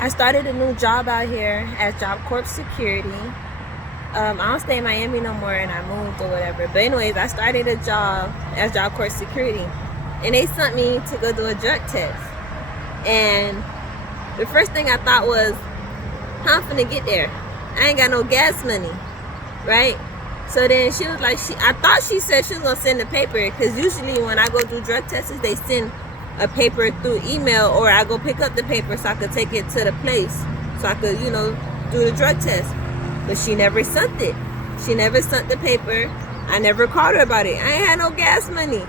I started a new job out here as Job Corp Security. I don't stay in Miami no more, and I moved or whatever. But anyways, I started a job as Job Corp Security, and they sent me to go do a drug test. And the first thing I thought was, how I'm finna get there? I ain't got no gas money, right? So then she was like, I thought she said she was gonna send the paper, because usually when I go do drug tests, they send a paper through email, or I go pick up the paper so I could take it to the place so I could, do the drug test. But she never sent it. She never sent the paper. I never called her about it. I ain't had no gas money.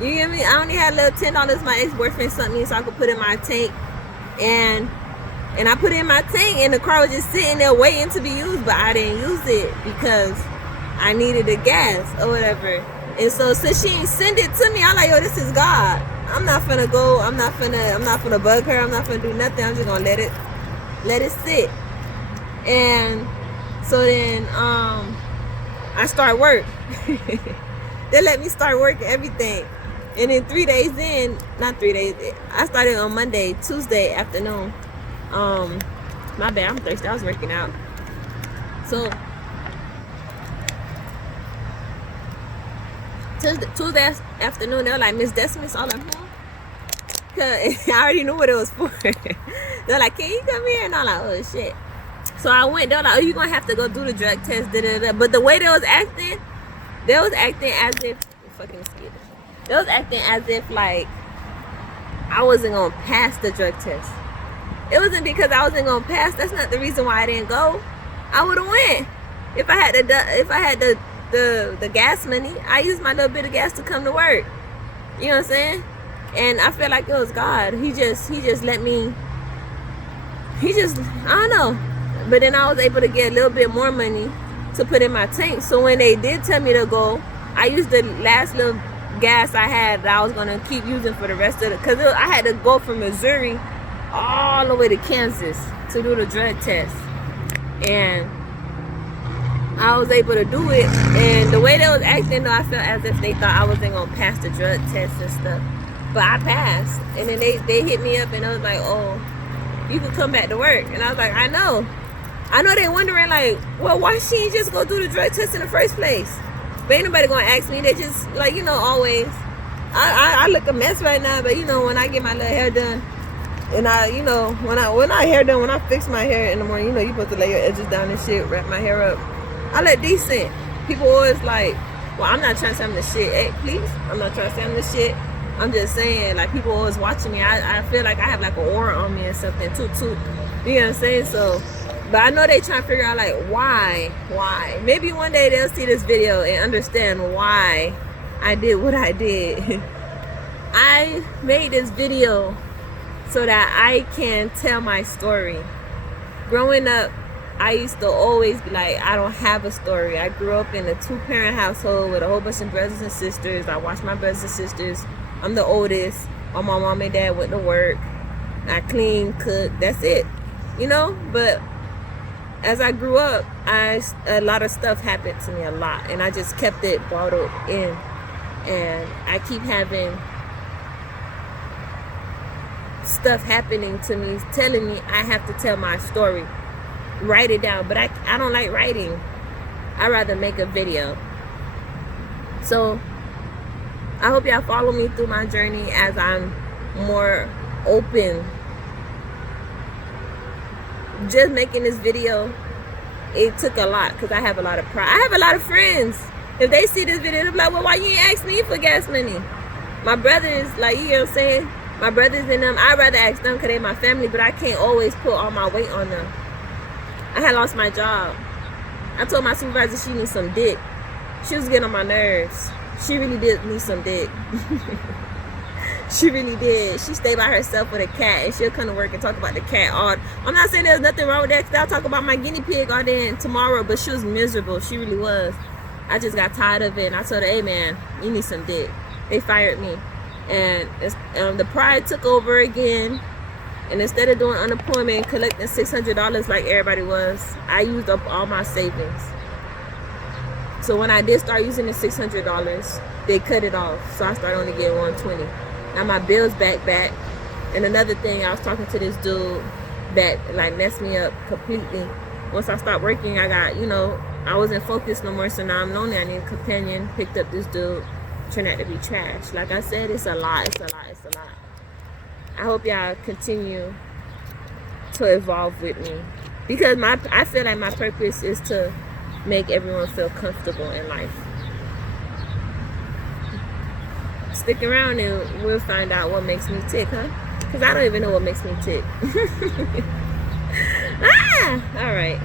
You get me? I only had a little $10 my ex-boyfriend sent me so I could put in my tank. And I put it in my tank, and the car was just sitting there waiting to be used, but I didn't use it because I needed the gas or whatever. And so since she ain't send it to me, I'm like, yo, this is God. I'm not finna go. I'm not finna bug her. I'm not finna do nothing. I'm just gonna let it sit. And so then I start work. They let me start work and everything. And then 3 days in, not 3 days, I started on Monday, Tuesday afternoon. My bad, I'm thirsty. I was working out. So Tuesday afternoon, they were like, Miss Decimus, all I'm cause I already knew what it was for. They're like, can you come here? And I'm like, oh shit. So I went. They're like, oh, you're gonna have to go do the drug test. But the way they was acting as if fucking mosquito. They was acting as if like I wasn't gonna pass the drug test. It wasn't because I wasn't gonna pass. That's not the reason why I didn't go. I would have went if I had the gas money. I used my little bit of gas to come to work. You know what I'm saying? And I feel like it was God. He just let me. I don't know. But then I was able to get a little bit more money to put in my tank. So when they did tell me to go, I used the last little gas I had that I was gonna keep using for the rest of it. Cause I had to go from Missouri all the way to Kansas to do the drug test. And I was able to do it. And the way they was acting, though, I felt as if they thought I wasn't gonna pass the drug test and stuff. But I passed. And then they hit me up and I was like, oh, you can come back to work. And I was like, I know they're wondering like, well, why she ain't just go do the drug test in the first place? But ain't nobody gonna ask me. They just like, always. I look a mess right now, but when I get my little hair done, and when I fix my hair in the morning, you're supposed to lay your edges down and shit, wrap my hair up. I look decent. People always like, well, I'm not trying to say I'm the shit. Hey, please, I'm not trying to say I'm the shit. I'm just saying, like, people always watching me. I feel like I have like an aura on me or something, toot. You know what I'm saying? So, but I know they trying to figure out like why. Maybe one day they'll see this video and understand why I did what I did. I made this video so that I can tell my story. Growing up, I used to always be like, I don't have a story. I grew up in a 2-parent household with a whole bunch of brothers and sisters. I watched my brothers and sisters. I'm the oldest. All my mom and dad went to work. I clean, cook. That's it. But as I grew up, a lot of stuff happened to me, a lot. And I just kept it bottled in. And I keep having stuff happening to me, telling me I have to tell my story. Write it down. But I don't like writing. I'd rather make a video. So I hope y'all follow me through my journey as I'm more open. Just making this video, it took a lot because I have a lot of pride. I have a lot of friends. If they see this video, they'll be like, well, why you ain't ask me for gas money? My brothers, like, you know what I'm saying? My brothers and them, I'd rather ask them because they're my family, but I can't always put all my weight on them. I had lost my job. I told my supervisor she needs some dick. She was getting on my nerves. She really did need some dick. She really did. She stayed by herself with a cat, and she'll come to work and talk about the cat all. I'm not saying there's nothing wrong with that, because I'll talk about my guinea pig all day and tomorrow, but she was miserable. She really was. I just got tired of it, and I told her, hey man, you need some dick. They fired me. And the pride took over again. And instead of doing unemployment and collecting $600 like everybody was, I used up all my savings. So when I did start using the $600, they cut it off. So I started only getting $120. Now my bills back. And another thing, I was talking to this dude that like messed me up completely. Once I stopped working, I got, I wasn't focused no more, so now I'm lonely. I need a companion. Picked up this dude, turned out to be trash. Like I said, it's a lot. I hope y'all continue to evolve with me, because I feel like my purpose is to make everyone feel comfortable in life. Stick around and we'll find out what makes me tick, huh? Because I don't even know what makes me tick. All right.